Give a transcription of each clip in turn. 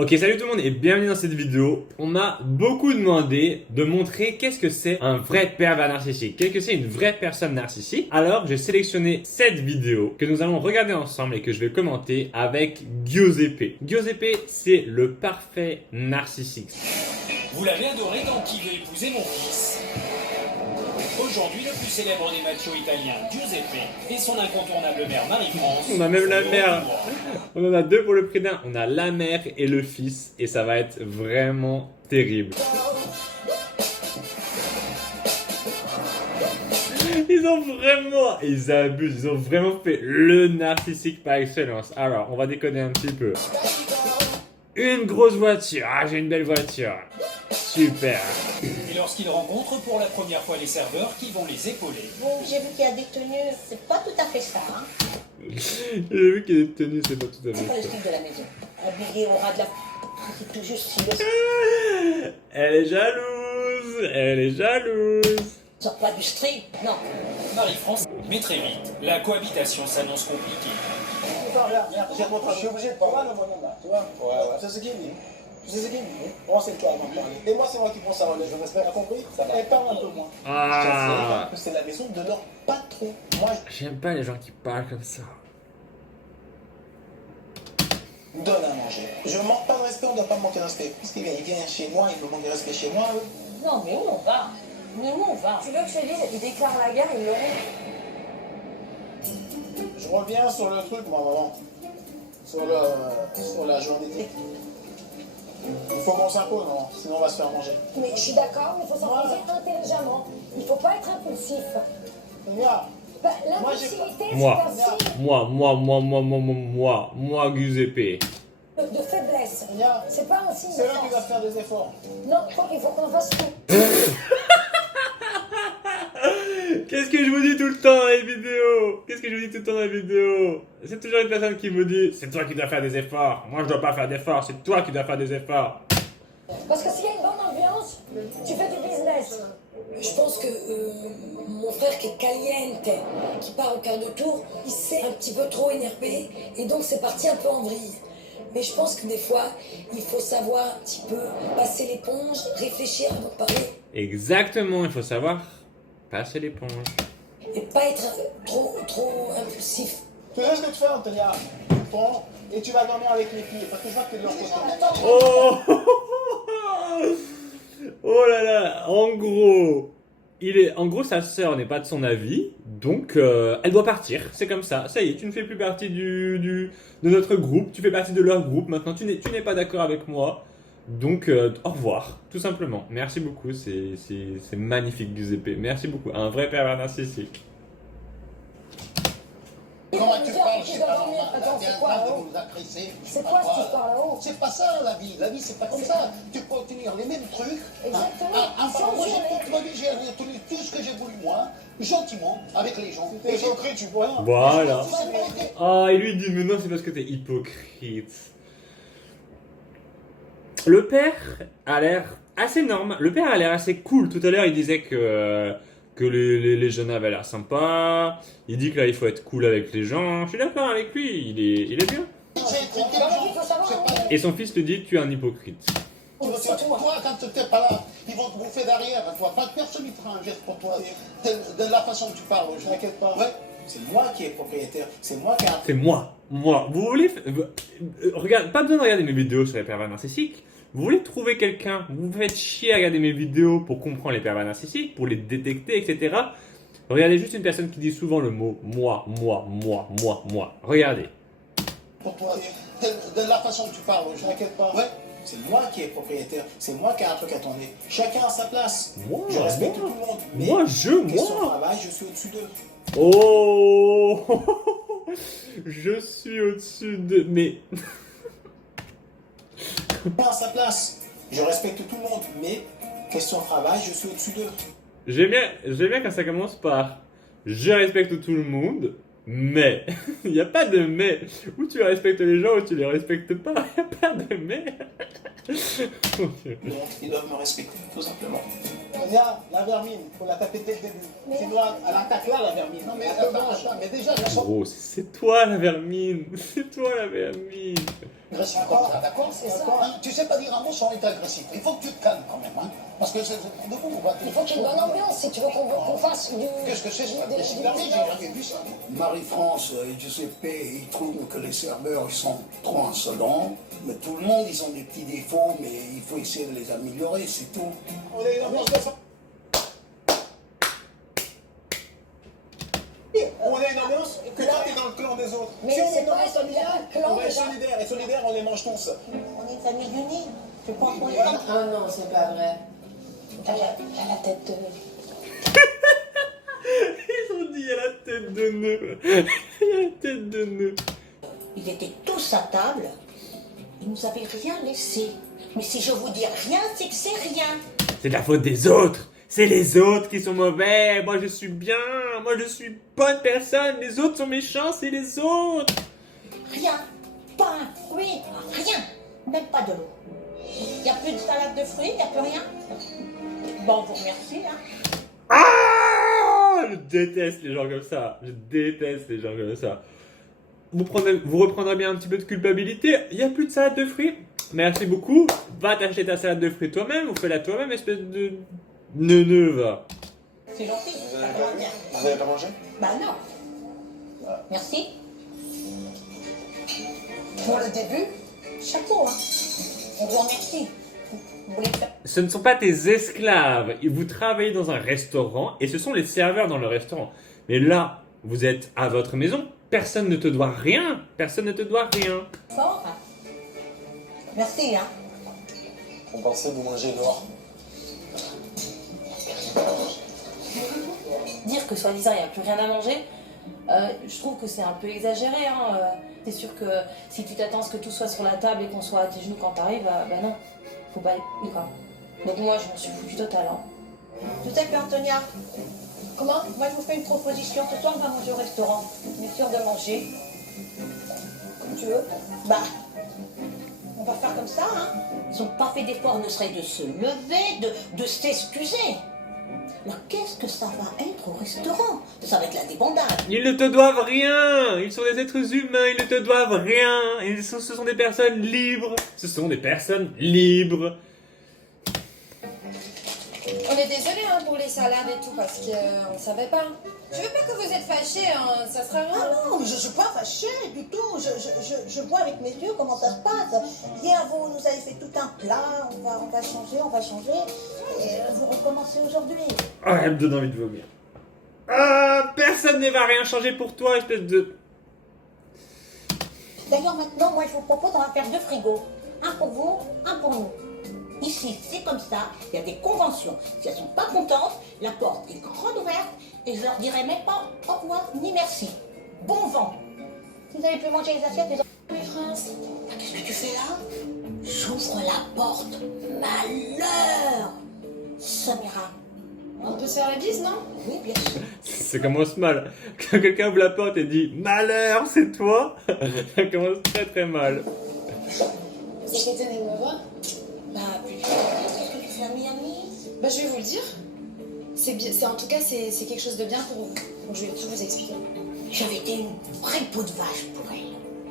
Ok, salut tout le monde et bienvenue dans cette vidéo. On m'a beaucoup demandé de montrer qu'est-ce que c'est un vrai pervers narcissique, qu'est-ce que c'est une vraie personne narcissique. Alors j'ai sélectionné cette vidéo que nous allons regarder ensemble et que je vais commenter avec Giuseppe. Giuseppe, c'est le parfait narcissique. Vous l'avez adoré dans Qui veut épouser mon fils. Aujourd'hui, le plus célèbre des machos italiens, Giuseppe, et son incontournable mère Marie-France. On a même la sont mère. heureux. On en a deux pour le prix d'un. On a la mère et le fils et ça va être vraiment terrible. Ils abusent, ils ont vraiment fait le narcissique par excellence. Alors, on va déconner un petit peu. Une grosse voiture, ah j'ai une belle voiture. Super. Et lorsqu'ils rencontrent pour la première fois les serveurs qui vont les épauler. Bon, j'ai vu qu'il y a des tenues, c'est pas tout à fait ça, hein. J'ai vu qu'il est tenu, c'est pas tout à C'est pas le fait ça. style de la maison. Habillé au ras de la c'est tout juste si le Elle est jalouse, elle est jalouse. sort pas du street, non. Marie-France, mais très vite, la cohabitation s'annonce compliquée. Je suis obligé de prendre le moyen là, tu vois. Ouais. C'est ce qu'il dit. C'est ce qu'il dit. Bon, c'est le cas, on va parler. Et moi, c'est moi qui prends sa relève, je respecte. T'as compris? Ça va. Elle parle un peu moins. Ah, C'est la maison de leur patron. Moi, j'aime pas les gens qui parlent comme ça. je donne à manger. Je ne manque pas de respect, on ne doit pas me manquer de respect. Parce qu'il vient chez moi, il me manque de respect chez moi. Non, mais où on va? Mais où on va? Tu veux que je te dise, il déclare la guerre, il l'aurait. Je reviens sur le truc, moi, maman. Sur la journée. Il faut qu'on s'impose, non? Sinon, on va se faire manger. Mais je suis d'accord, mais il faut s'imposer intelligemment. Il ne faut pas être impulsif. Regarde. Bah, Moi, j'ai l'impulsivité, Moi. c'est un signe Moi, Giuseppe. de faiblesse. Regarde. C'est pas un signe de C'est eux qui doivent force. faire des efforts. Non, il faut qu'on en fasse tout. Qu'est-ce que je vous dis tout le temps dans les vidéos? Qu'est-ce que je vous dis tout le temps dans les vidéos? C'est toujours une personne qui vous dit c'est toi qui dois faire des efforts. Moi je dois pas faire d'efforts, c'est toi qui dois faire des efforts. Parce que s'il y a une bonne ambiance, tu fais du business. Je pense que mon frère qui est caliente, qui part au quart de tour, il s'est un petit peu trop énervé et donc c'est parti un peu en vrille. Mais je pense que des fois, il faut savoir un petit peu passer l'éponge, réfléchir avant de parler Exactement, il faut savoir passer l'éponge. et pas être trop impulsif. Tu sais ce que tu fais, Antonia? Tu prends et tu vas dormir avec les filles. Parce que je vois que tu es de leur côté. Oh Oh là là, en gros, sa sœur n'est pas de son avis, donc elle doit partir. C'est comme ça. Ça y est, tu ne fais plus partie de notre groupe. Tu fais partie de leur groupe. Maintenant, tu n'es pas d'accord avec moi. Donc, au revoir, tout simplement. Merci beaucoup. C'est magnifique, Giuseppe. Merci beaucoup. Un vrai pervers narcissique. Comment tu parles, Tu c'est dois pas dormir. normal. Attends, T'es c'est en quoi train de là-haut? nous agresser. C'est quoi cette histoire là-haut? C'est pas ça la vie. La vie, c'est pas comme ça. Tu peux obtenir les mêmes trucs. Exactement. Moi, j'ai toute ma vie, j'ai obtenu tout ce que j'ai voulu, moi, gentiment, avec les gens. Et j'ai cru, tu vois. Voilà. Tu sais, la vérité. Ah, et lui il dit, mais non, c'est parce que t'es hypocrite. Le père a l'air assez normal. Le père a l'air assez cool. Tout à l'heure, il disait que les jeunes avaient l'air sympas. Il dit que là, il faut être cool avec les gens. Je suis d'accord avec lui. Il est bien. J'ai écrit Non, mais il faut savoir, c'est hein. pas- Et son fils te dit, tu es un hypocrite. Toi, quand tu n'es pas là, ils vont te bouffer derrière. Toi, pas personne ne fera un geste pour toi. De la façon que tu parles, je n'inquiète pas. Ouais. C'est moi qui est propriétaire. C'est moi qui ai un C'est moi. Vous voulez... regarde, pas besoin de regarder mes vidéos sur les pervers narcissiques. Vous voulez trouver quelqu'un, vous vous faites chier à regarder mes vidéos pour comprendre les pervers narcissiques, pour les détecter, etc. Regardez juste une personne qui dit souvent le mot moi. Regardez. pour toi. De la façon que tu parles, je n'inquiète pas. Ouais. C'est moi qui est propriétaire. C'est moi qui ai un truc à ton nez. Chacun a sa place. Moi, Je respecte moi. tout le monde. Mais Moi. question de travail, je suis au-dessus d'eux. Oh je suis au-dessus de... Mais... Chacun a sa place. Je respecte tout le monde. Mais question de travail, je suis au-dessus d'eux. J'aime bien quand ça commence par je respecte tout le monde, mais il n'y a pas de mais. Ou tu respectes les gens ou tu les respectes pas. Il n'y a pas de mais. Mon Dieu. Donc, ils doivent me respecter, tout simplement. Regarde, la vermine, il faut la taper dès le début. Sinon, elle attaque là, la vermine. Non, mais attends, mais déjà, je sens. Gros, c'est toi la vermine. C'est toi la vermine. agressif comme ça, d'accord? C'est ça. Hein, tu sais pas dire un mot sans être agressif. Il faut que tu te calmes quand même, hein. Parce que de vous, on va Il faut qu'il y ait une bonne ambiance si tu veux qu'on fasse du... Qu'est-ce que c'est ça? des- Des cybernétiques, j'ai jamais vu ça. Marie-France et Giuseppe, ils trouvent que les serveurs, ils sont trop insolents. Mais tout le monde, ils ont des petits défauts, mais il faut essayer de les améliorer, c'est tout. On est dans On est une ambiance que toi, t'es dans le clan des autres. Mais Si on c'est est pas dans solidaire, clan on va être déjà. solidaires, et solidaires, on les mange tous. On est une famille unie. Tu penses qu'on est Ah non, c'est pas vrai. Elle a la tête de... Ils ont dit, il y a la tête de nœud. Il y a la tête de nœud. Ils étaient tous à table. Ils nous avaient rien laissé. Mais si je vous dis rien, c'est que c'est rien. C'est de la faute des autres. C'est les autres qui sont mauvais. Moi, je suis bien. Moi, je suis bonne personne. Les autres sont méchants. C'est les autres. Rien. Pas un fruit. Rien. Même pas de l'eau. Il n'y a plus de salade de fruits, il n'y a plus rien. Bon, on vous remercie, hein. Ah, je déteste les gens comme ça. Je déteste les gens comme ça. Vous reprendrez bien un petit peu de culpabilité. Il n'y a plus de salade de fruits. Merci beaucoup. Va t'acheter ta salade de fruits toi-même. Ou fais-la toi-même, espèce de neuneu, va. C'est gentil. Vous avez pas mangé? Bah non. Merci. Pour le début, chapeau, hein. On vous remercie. Vous voulez faire... Ce ne sont pas tes esclaves. Vous travaillez dans un restaurant et ce sont les serveurs dans le restaurant. Mais là, vous êtes à votre maison. Personne ne te doit rien. Personne ne te doit rien. fort, hein. Merci, hein. On pensait vous manger dehors. Dire que soi-disant il n'y a plus rien à manger, je trouve que c'est un peu exagéré. Hein. C'est sûr que si tu t'attends à ce que tout soit sur la table et qu'on soit à tes genoux quand t'arrives, bah non, faut pas y quoi. Donc moi je m'en suis foutu total. Hein. Tu sais que Antonia, comment? Moi, je vous fais une proposition. Ce soir, on va manger au restaurant. On est sûr de manger. Comme tu veux. Bah, on va faire comme ça, hein. Ils n'ont pas fait d'effort, ne serait de se lever, de s'excuser. Alors, qu'est-ce que ça va être au restaurant? Ça va être la débandade. Ils ne te doivent rien. Ils sont des êtres humains. Ils ne te doivent rien. Ce sont des personnes libres. Ce sont des personnes libres. On est désolé hein, pour les salades et tout parce qu'on ne savait pas. Je veux pas que vous êtes fâchés, hein, ça sera rien. Ah non, je ne suis pas fâchée du tout. Je vois avec mes yeux comment ça se passe. Hier, vous nous avez fait tout un plat. On va changer. Et vous recommencez aujourd'hui. Ah, elle me donne envie de vomir. Ah, personne ne va rien changer pour toi, espèce de... D'ailleurs, maintenant, moi, je vous propose, on va faire deux frigos. Un pour vous, un pour nous. Ici, c'est comme ça, il y a des conventions. Si elles ne sont pas contentes, la porte est grande ouverte et je leur dirai même pas au revoir ni merci. Bon vent. Vous avez pu manger les assiettes, les enfants. Mais France, Qu'est-ce que tu fais là? J'ouvre la porte. Malheur. Samira. on peut se faire la bise, non? Oui, bien sûr. Ça commence mal. Quand quelqu'un ouvre la porte et dit « Malheur, c'est toi ?» Ça commence très très mal. C'est qui tenait de me voir. Bah, plus de qu'est-ce que tu fais à Miami? Bah, je vais vous le dire. En tout cas, c'est quelque chose de bien pour vous. Donc, je vais tout vous expliquer. J'avais été une vraie peau de vache pour elle.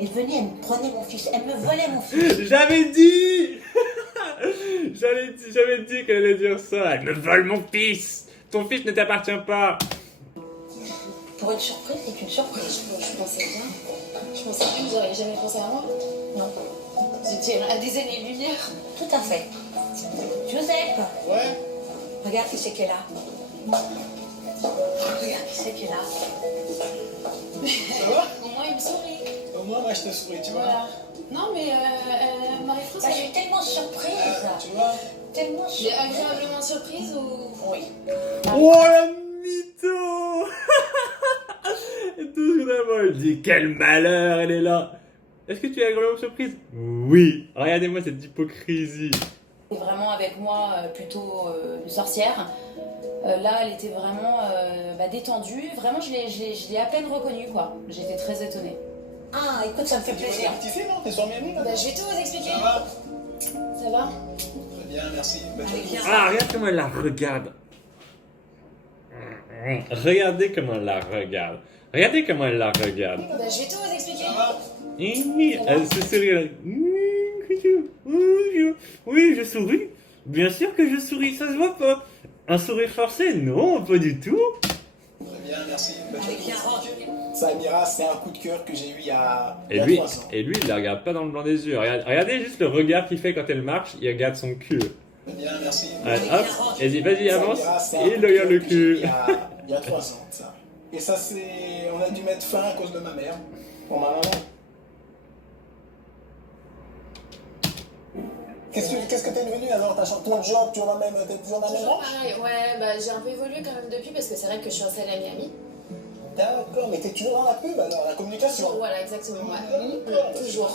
Elle venait, elle me prenait mon fils, elle me volait mon fils. J'avais dit J'avais dit qu'elle allait dire ça. Elle me vole mon fils. Ton fils ne t'appartient pas. Pour une surprise, c'est une surprise. Je pensais bien. Je pensais que vous n'auriez jamais pensé à moi. Non, Vous étiez à des années-lumière. tout à fait. Joseph, Ouais. regarde qui c'est qui est là. Regarde qui c'est qui est là. Ça va? Au moins, il me sourit. Au moins, moi, je te souris, tu vois. Voilà. Non, mais Marie-France, Bah, je suis tellement surprise. Tu vois? Tellement j'ai surprise. agréablement surprise ou... Oui. Oh la mytho. Et tout soudainement, elle dit « Quel malheur, elle est là !» Est-ce que tu es agréablement surprise? Oui. Regardez-moi cette hypocrisie. Vraiment avec moi plutôt une sorcière. Là, elle était vraiment détendue. Vraiment, je l'ai à peine reconnue, quoi. J'étais très étonnée. Ah, écoute, ça me fait plaisir. Tu fais, non? T'es sur Miami, là? Bah, je vais tout vous expliquer. Ça va? Ça va? Très bien, merci. Bah, tu Allez, viens. Ah, regarde comment elle la regarde. Regardez comment elle la regarde. Regardez comment elle la regarde. Bah, je vais tout vous expliquer. Ça va? Ce sourire. Oui, je souris. Bien sûr que je souris, ça se voit pas. Un sourire forcé? Non, pas du tout. Très bien, merci. Avec bien rendu. Samira, c'est un coup de cœur que j'ai eu il y a 3 ans. Et lui, il la regarde pas dans le blanc des yeux. Regardez juste le regard qu'il fait quand elle marche, il regarde son cul. Très bien, merci. Hop, vas-y, avance. Samira, c'est un Et coup il de regarde cœur le que j'ai eu cul. Il y a 3 ans, ça. Et ça, on a dû mettre fin à cause de ma mère. Pour ma maman. Qu'est-ce que t'es devenu alors? T'as changé ton job, tu vas même, t'es toujours dans la même Toujours branche? pareil, ouais, bah j'ai un peu évolué quand même depuis parce que c'est vrai que je suis installée à Miami. D'accord, mais t'es toujours dans la pub alors, la communication? Toujours, voilà, exactement, ouais. Toujours.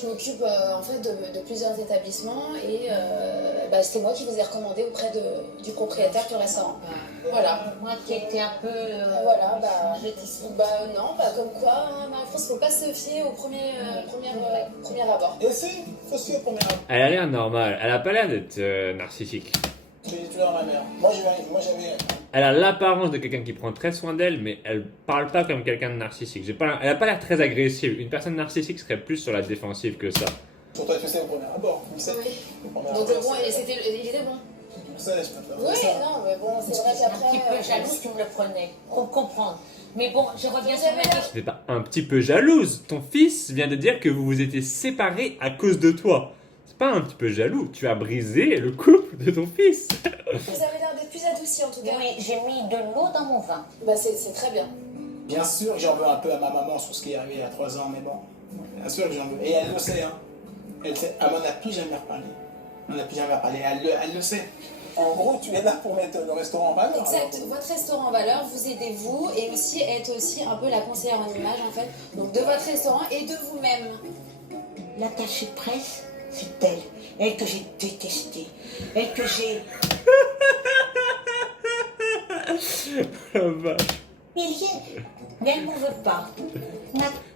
Je m'occupe en fait de plusieurs établissements et bah, c'était moi qui les ai recommandés auprès du propriétaire du restaurant. Voilà. Moi qui étais un peu. Voilà, bah. réticente. Bah non, bah comme quoi, hein, Marie-France, faut pas se fier au premier abord. Et si, faut suivre pour mes Elle a l'air normale. Elle a pas l'air d'être narcissique. Tu es toujours dans la mère. Moi j'avais. Elle a l'apparence de quelqu'un qui prend très soin d'elle, mais elle parle pas comme quelqu'un de narcissique. Elle a pas l'air très agressive. Une personne narcissique serait plus sur la défensive que ça. Pour toi, tu sais, au premier abord. Tu sais. Oui. Au premier Donc abord, bon, il était bon. Tu sais, je peux te faire Oui, ça. non, mais bon, c'est vrai Un qu'après. petit peu jalouse, tu me le prenais. Pour comprendre. Mais bon, je reviens sur ma question. T'es pas un petit peu jalouse. Ton fils vient de dire que vous vous étiez séparés à cause de toi. C'est pas un petit peu jaloux. Tu as brisé le couple de ton fils. Vous avez l'air d'être plus adouci en tout cas. Oui, j'ai mis de l'eau dans mon vin. Bah c'est très bien. Bien sûr que j'en veux un peu à ma maman sur ce qui est arrivé il y a 3 ans, mais bon. Bien sûr que j'en veux. Et elle le sait, hein. Elle m'en a plus jamais reparlé. Elle m'en a plus jamais reparlé. Elle le sait. En gros, tu es là pour mettre le restaurant en valeur. Exact. Votre restaurant en valeur, vous aidez vous et aussi être aussi un peu la conseillère en image en fait. Donc de votre restaurant et de vous-même. L'attachée de presse, c'est elle. Elle que j'ai détestée. Elle que j'ai Oh, vache. humiliée. Mais elle m'en veut pas.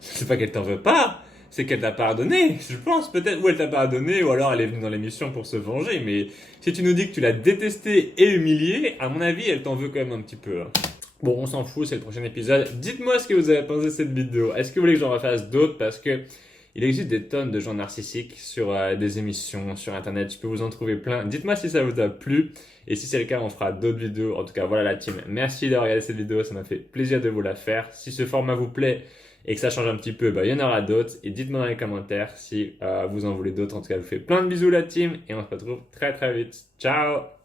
C'est pas qu'elle t'en veut pas, c'est qu'elle t'a pardonné, je pense peut-être. Ou elle t'a pardonné, ou alors elle est venue dans l'émission pour se venger. Mais si tu nous dis que tu l'as détestée et humiliée, à mon avis, elle t'en veut quand même un petit peu. Hein. Bon, on s'en fout, c'est le prochain épisode. Dites-moi ce que vous avez pensé de cette vidéo. Est-ce que vous voulez que j'en refasse d'autres? Parce que il existe des tonnes de gens narcissiques sur des émissions, sur internet. Je peux vous en trouver plein. Dites-moi si ça vous a plu. Et si c'est le cas, on fera d'autres vidéos. En tout cas, voilà la team. Merci d'avoir regardé cette vidéo. Ça m'a fait plaisir de vous la faire. Si ce format vous plaît et que ça change un petit peu, bah, il y en aura d'autres. Et dites-moi dans les commentaires si vous en voulez d'autres. En tout cas, je vous fais plein de bisous la team. Et on se retrouve très très vite. Ciao!